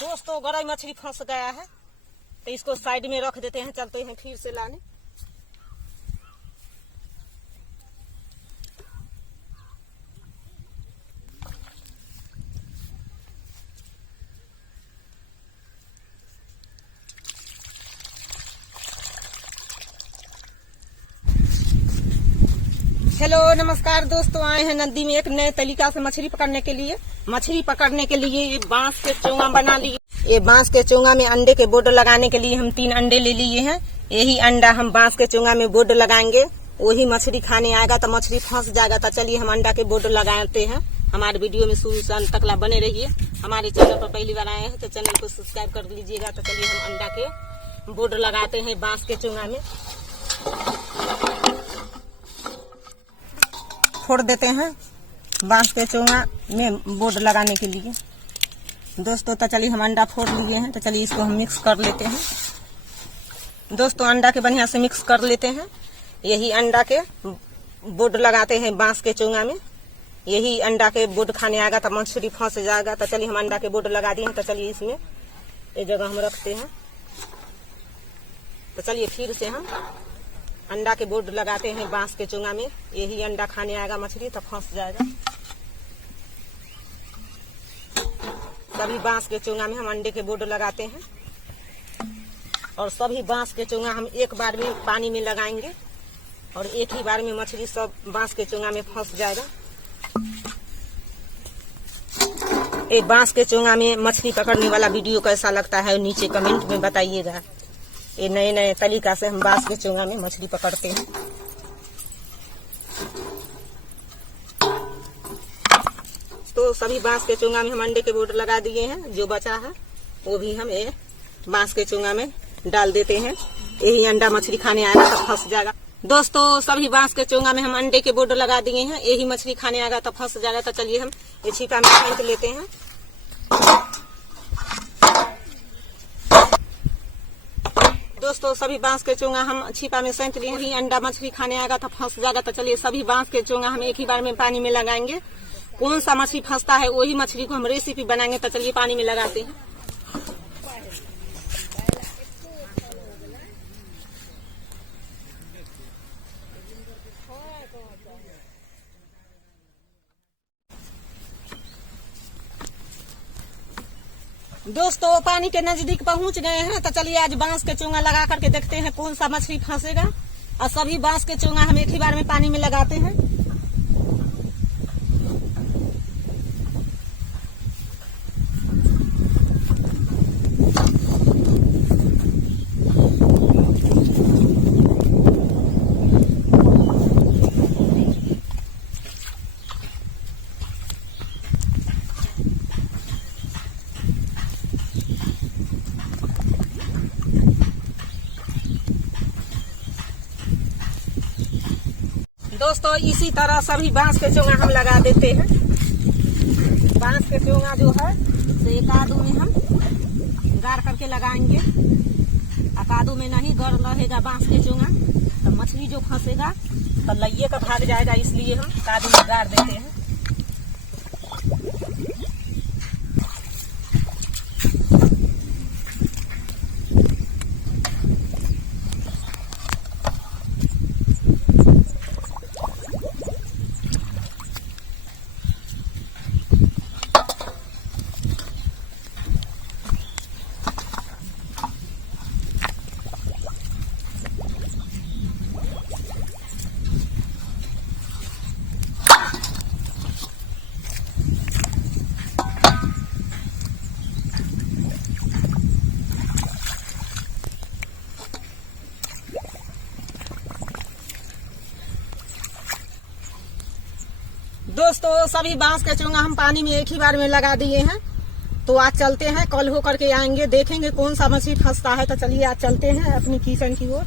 दोस्तों गरई मछली फंस गया है तो इसको साइड में रख देते हैं, चलते हैं फिर से लाने। हेलो नमस्कार दोस्तों, आए हैं नदी में एक नए तरीका से मछली पकड़ने के लिए। ये बांस के चोंगा बना लिए। ये बांस के चोंगा में अंडे के बोर्ड लगाने के लिए हम 3 अंडे ले लिए हैं। यही अंडा हम बांस के चोंगा में बोर्ड लगाएंगे, वही मछली खाने आएगा तो मछली फंस जाएगा। तो चलिए हम अंडा के बोर्ड लगाते हैं। हमारे वीडियो में शुरू से अंत तक बने रहिए। हमारे चैनल पर पहली बार आए हैं तो चैनल को सब्सक्राइब कर लीजिएगा। तो चलिए हम अंडा के बोर्ड लगाते हैं बांस के चोंगा में। फोड़ देते हैं बांस के चोंगा में बोर्ड लगाने के लिए। दोस्तों तो चलिए हम अंडा फोड़ लिए हैं, तो चलिए इसको हम मिक्स कर लेते हैं। दोस्तों अंडा के बढ़िया से मिक्स कर लेते हैं। यही अंडा के बोर्ड लगाते हैं बांस के चोंगा में। यही अंडा के बोर्ड खाने आएगा तो मछली फंस जाएगा। तो चलिए हम अंडा के बोर्ड लगा दिए हैं। तो चलिए इसमें ये जगह हम रखते हैं। तो चलिए फिर से हम अंडा के बोर्ड लगाते हैं बांस के चोंगा में। यही अंडा खाने आएगा मछली तो फंस जाएगा। सभी बांस के चोंगा में हम अंडे के बोर्ड लगाते हैं और सभी बांस के चोंगा हम एक बार में पानी में लगाएंगे और एक ही बार में मछली सब बांस के चोंगा में फंस जाएगा। एक बांस के चोंगा में मछली पकड़ने वाला वीडियो कैसा लगता है नीचे कमेंट में बताइएगा। ये नए नए तरीका से हम बांस के चोंगा में मछली पकड़ते हैं। तो सभी बांस के चोंगा में हम अंडे के बोर्ड लगा दिए हैं। जो बचा है वो भी हम ये बांस के चोंगा में डाल देते हैं। यही अंडा मछली खाने आएगा तो फंस जाएगा। दोस्तों सभी बांस के चोंगा में हम अंडे के बोर्ड लगा दिए हैं। यही मछली खाने आएगा तो फंस जाएगा। तो चलिए हम ये छिपा में फेंक लेते हैं। दोस्तों सभी बांस के चोंगा हम छिपा में सैंत लिए। ही अंडा मछली खाने आएगा तो फंस जाएगा। तो चलिए सभी बांस के चोंगा हम एक ही बार में पानी में लगाएंगे। कौन सा मछली फंसता है वही मछली को हम रेसिपी बनाएंगे। तो चलिए पानी में लगाते हैं। दोस्तों पानी के नजदीक पहुंच गए हैं। तो चलिए आज बांस के चोंगा लगा करके देखते हैं कौन सा मछली फंसेगा। और सभी बांस के चोंगा हम एक ही बार में पानी में लगाते हैं। दोस्तों इसी तरह सभी बांस के चोंगा हम लगा देते हैं। बांस के चोंगा जो है तो एक आधू में हम गाड़ करके लगाएंगे। अकादू में नहीं गड़ रहेगा बांस के चोंगा तो मछली जो फंसेगा तो लइये का भाग जाएगा, इसलिए हम कादू में गाड़ देते हैं। दोस्तों सभी बांस के चोंगा हम पानी में एक ही बार में लगा दिए हैं। तो आज चलते हैं, कल हो करके आएंगे, देखेंगे कौन सा मछली फंसता है। तो चलिए आज चलते हैं अपनी किचन की ओर।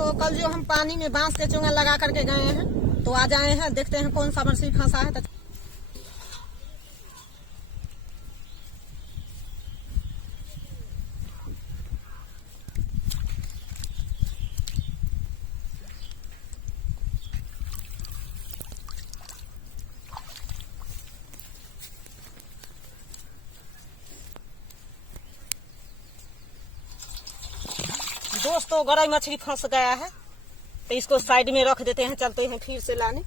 दोस्तों कल जो हम पानी में बांस के चोंगा लगा करके गए हैं, तो आज आए हैं, देखते हैं कौन सा मछली फंसा है। दोस्तों गरई मछली फंस गया है, तो इसको साइड में रख देते हैं, चलते हैं फिर से लाने।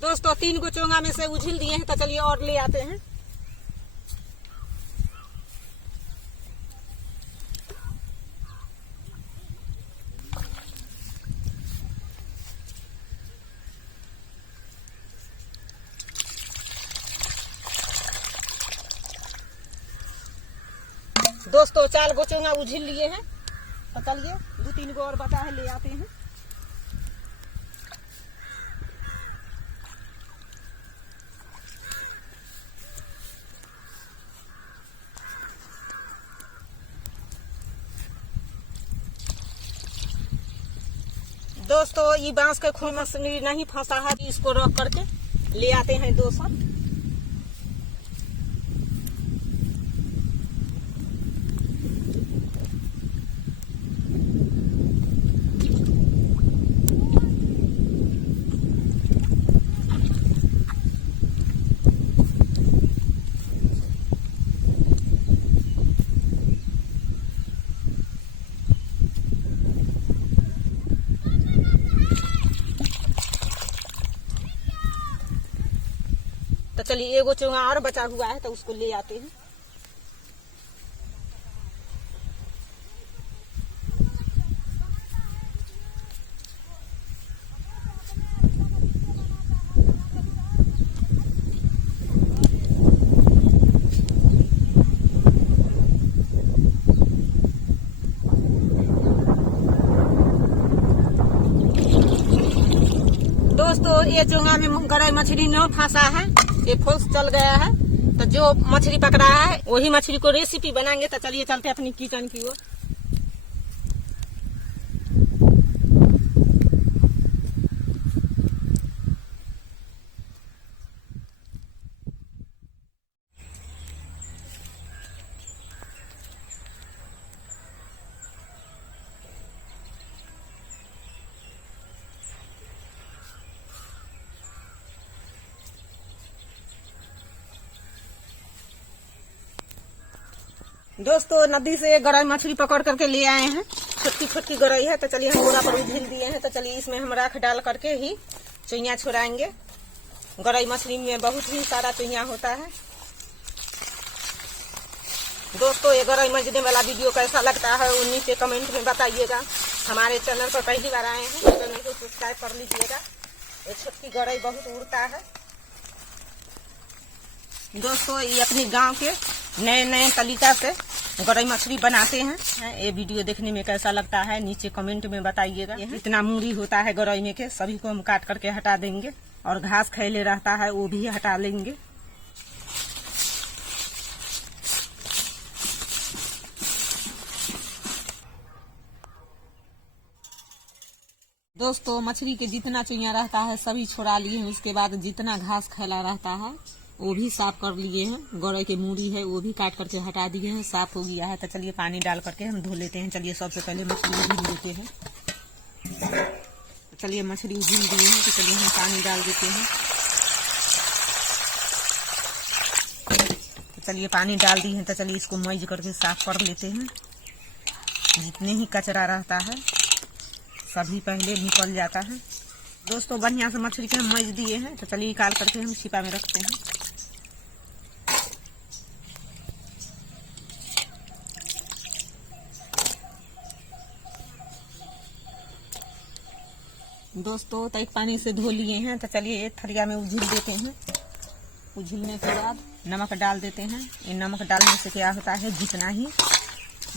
दोस्तों 3 को चोंगा में से उझिल दिए हैं, तो चलिए और ले आते हैं। दोस्तों 4 गो चोंगा उझिल लिए हैं, तो चलिए 2-3 गो और बचा है, ले आते हैं। दोस्तों ये बांस के खून मछली नहीं फंसा है, इसको रख करके ले आते हैं 200। तो चलिए 1 चोंगा और बचा हुआ है, तो उसको ले आते हैं। दोस्तों ये चोंगा में गरई मछली न फंसा है, ये फुल्स चल गया है, तो जो मछली पकड़ा है वही मछली को रेसिपी बनाएंगे। तो चलिए चलते अपनी किचन की ओर। दोस्तों नदी से गरई मछली पकड़ करके ले आए हैं, छोटी छोटी गरई है, तो चलिए हम बोरा पर उझिल दिए हैं। तो चलिए इसमें हम राख डाल करके ही चुइयां छुड़ाएंगे। गरई मछली में बहुत ही सारा चुइयां होता है। दोस्तों ये गरई मछली वाला वीडियो कैसा लगता है वो नीचे कमेंट में बताइएगा। हमारे चैनल पर पहली बार आए हैं, चैनल को सब्सक्राइब कर लीजिएगा। ये छोटी गरई बहुत उड़ता है। दोस्तों ये अपने गांव के नए तरीका से गरई मछली बनाते हैं। ये वीडियो देखने में कैसा लगता है नीचे कमेंट में बताइएगा। इतना मूरी होता है गरई में के, सभी को हम काट करके हटा देंगे, और घास खैले रहता है वो भी हटा लेंगे। दोस्तों मछली के जितना चुइयां रहता है सभी छोड़ा लिए हैं। उसके बाद जितना घास खैला रहता है वो भी साफ कर लिए हैं। गरई के मूरी है वो भी काट करके हटा दिए हैं, साफ हो गया है। तो चलिए पानी डाल करके हम धो लेते हैं। चलिए सबसे पहले मछली उझिल देते हैं। चलिए मछली उझिल दिए हैं, तो चलिए हम पानी डाल देते हैं। तो चलिए पानी डाल दिए हैं, तो चलिए इसको मैज करके साफ कर लेते हैं। जितने ही कचरा रहता है सभी पहले निकल जाता है। दोस्तों बढ़िया से मछली के हम मैज दिए हैं, तो चलिए निकाल करके हम छिपा में रखते हैं। दोस्तों तय पानी से धो लिए हैं, तो चलिए एक थरिया में उझिल देते हैं। उझिलने के बाद नमक डाल देते हैं। ये नमक डालने से क्या होता है, जितना ही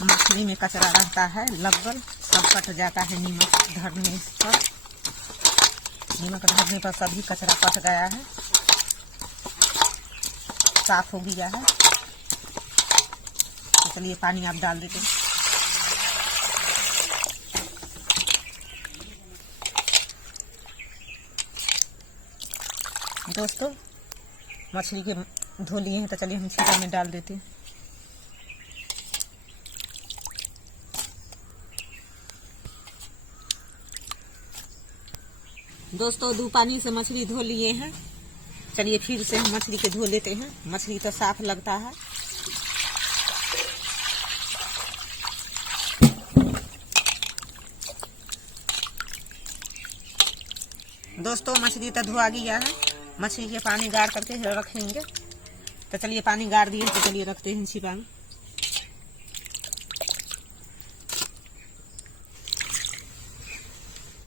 मछली में कचरा रहता है लगभग सब कट जाता है। नमक धरने पर सभी कचरा कट गया है, साफ हो गया है। तो चलिए पानी आप डाल देते हैं। दोस्तों मछली के धो लिए हैं, तो चलिए हम छिपा में डाल देते हैं। दोस्तों दो पानी से मछली धो लिए हैं, चलिए फिर से हम मछली के धो लेते हैं। मछली तो साफ लगता है। दोस्तों मछली तो धुआ गया है, मछली के पानी गाड़ करके रखेंगे। तो चलिए पानी गाड़ दिए, तो चलिए रखते हैं छिपा में।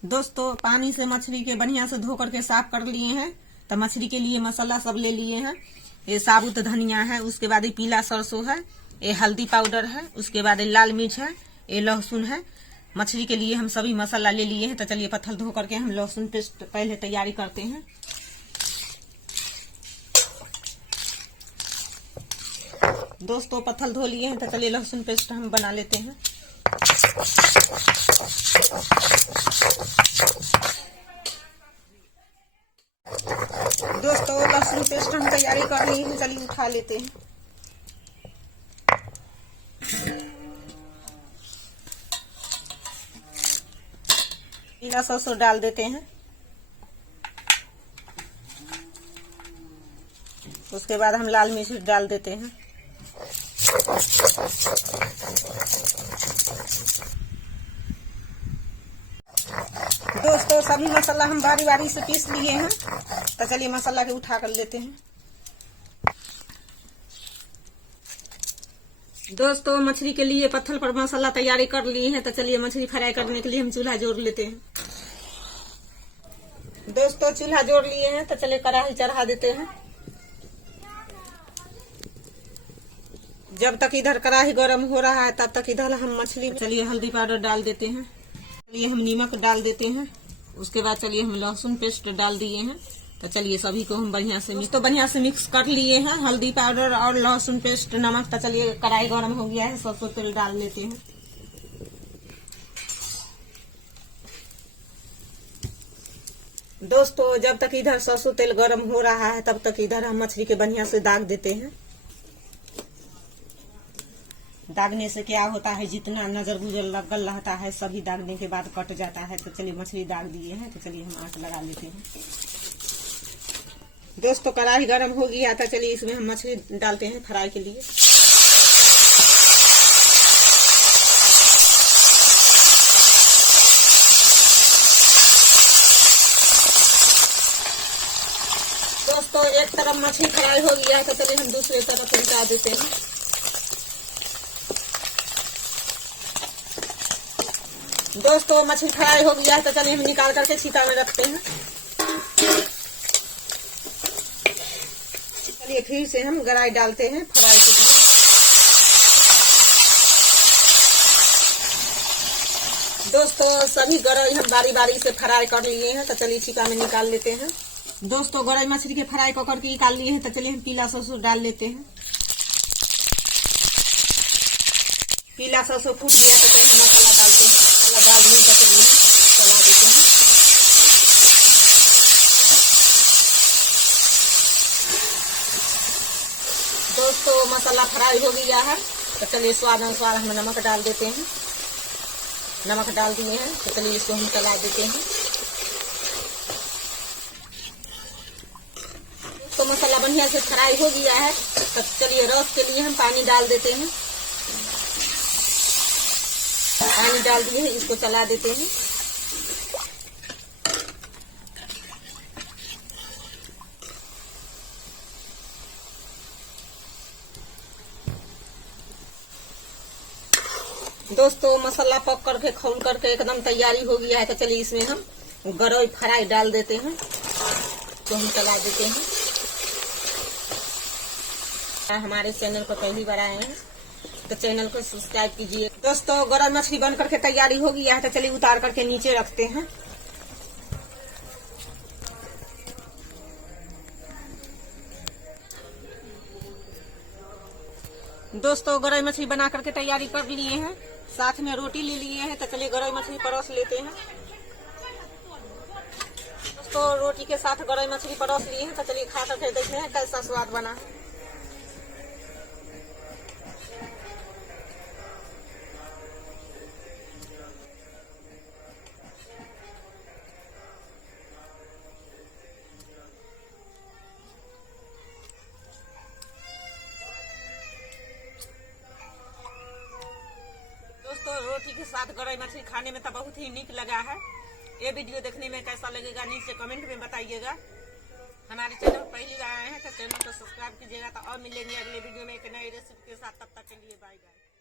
दोस्तों पानी से मछली के बढ़िया से धो करके साफ कर लिए हैं। तो मछली के लिए मसाला सब ले लिए हैं। ये साबुत धनिया है, उसके बाद ये पीला सरसों है, ये हल्दी पाउडर है, उसके बाद ये लाल मिर्च है, ये लहसुन है। मछली के लिए हम सभी मसाला ले लिए हैं। तो चलिए पत्थर धो करके हम लहसुन पेस्ट पहले तैयारी करते हैं। दोस्तों पत्थर धो लिए हैं, तो चलिए लहसुन पेस्ट हम बना लेते हैं। दोस्तों लहसुन पेस्ट हम तैयारी कर लिए हैं, चलिए उठा लेते हैं। पीला सरसों डाल देते हैं। उसके बाद हम लाल मिर्च डाल देते हैं। दोस्तों सभी मसाला हम बारी बारी से पीस लिए हैं। तो चलिए मसाला के उठा कर लेते हैं। दोस्तों मछली के लिए पत्थर पर मसाला तैयारी कर लिए हैं। तो चलिए मछली फ्राई करने के लिए हम चूल्हा जोड़ लेते हैं। दोस्तों चूल्हा जोड़ लिए हैं, तो चलिए कढ़ाई चढ़ा देते हैं। जब तक इधर कढ़ाई गर्म हो रहा है तब तक इधर हम मछली, चलिए हल्दी पाउडर डाल देते हैं। चलिए हम नमक डाल देते हैं। उसके बाद चलिए हम लहसुन पेस्ट डाल दिए हैं। तो चलिए सभी को हम बढ़िया से मिक्स कर लिए हैं। हल्दी पाउडर और लहसुन पेस्ट, नमक। तो चलिए कढ़ाई गर्म हो गया है, सरसों तेल डाल लेते हैं। दोस्तों जब तक इधर सरसों तेल गर्म हो रहा है तब तक इधर हम मछली के बढ़िया से दाग देते हैं। दागने से क्या होता है, जितना नजर गुजर लगल रहता है सभी दागने के बाद कट जाता है। तो चलिए मछली दाग दिए हैं, तो चलिए हम आंच लगा लेते हैं। दोस्तों कढ़ाई गर्म हो गया था, चलिए इसमें हम मछली डालते हैं फ्राई के लिए। दोस्तों एक तरफ मछली फ्राई हो गया है, तो चलिए हम दूसरी तरफ उल्टा देते हैं। दोस्तों मछली फ्राई हो गया है, तो चलिए हम निकाल करके छीटा में रखते हैं। चलिए फिर से हम गराई डालते हैं फ्राई के लिए। दोस्तों सभी गरई हम बारी बारी से फ्राई कर लिए हैं। तो चलिए छीटा में निकाल लेते हैं। दोस्तों गरई मछली के फ्राई कर के निकाल लिए हैं। तो चलिए हम पीला सरसों डाल लेते हैं। पीला सरसों फूट गया तो चलिए मसाला डालते हैं। मसाला डाल दें तो चलिए चला देते हैं। दोस्तों मसाला फ्राई हो गया है, तो चलिए स्वाद अनुसार हम नमक डाल देते हैं। नमक डाल दिए हैं, तो चलिए इसको हम चला देते हैं। तो मसाला बढ़िया से फ्राई हो गया है, तो चलिए रस के लिए हम पानी डाल देते हैं। पानी डाल दिए हैं, इसको चला देते हैं। दोस्तों मसाला पक करके खौल करके एकदम तैयारी हो गया है, तो चलिए इसमें हम गरई फ्राई डाल देते हैं, तो हम चला देते हैं। हमारे चैनल पर पहली बार आए हैं तो चैनल को सब्सक्राइब कीजिए। दोस्तों गरई मछली बन करके तैयारी हो गई है, तो चलिए उतार करके नीचे रखते हैं। दोस्तों गरई मछली बना करके तैयारी कर लिए हैं, साथ में रोटी ले लिए हैं, तो चलिए गरई मछली परोस लेते हैं। दोस्तों रोटी के साथ गरई मछली परोस लिए हैं, तो चलिए खा करके देखते हैं कैसा स्वाद बना। दोस्तों रोटी के साथ गरई मछली खाने में तो बहुत ही नीक लगा है। ये वीडियो देखने में कैसा लगेगा नीचे कमेंट में बताइएगा। हमारे चैनल पर पहली बार आए हैं तो चैनल को सब्सक्राइब कीजिएगा। तो और मिलेंगे अगले वीडियो में एक नई रेसिपी के साथ, तब तक के लिए बाय बाय।